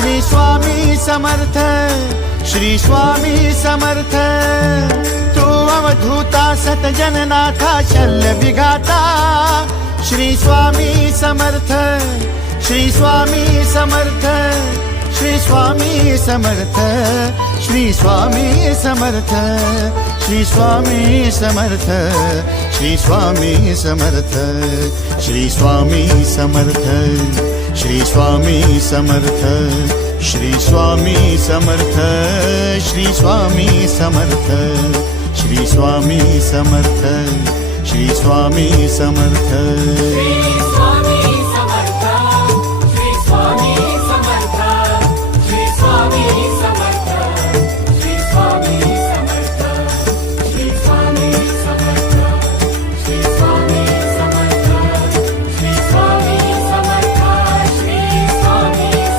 Shri Swami Samarth, Shri Swami Samarth. Tu अवधूता सतजननाथा Shalya विघाता, Shri Swami Samarth, Shri Swami Samarth, Shri Swami Samarth, Shri Swami Samarth, Shri Swami Samarth, Shri Swami Samarth, Shri Swami Samarth, Shri Swami Samarth, Shri Swami Samarth, Shri Swami Samarth, Shri Swami Samarth, Shri Swami Samarth.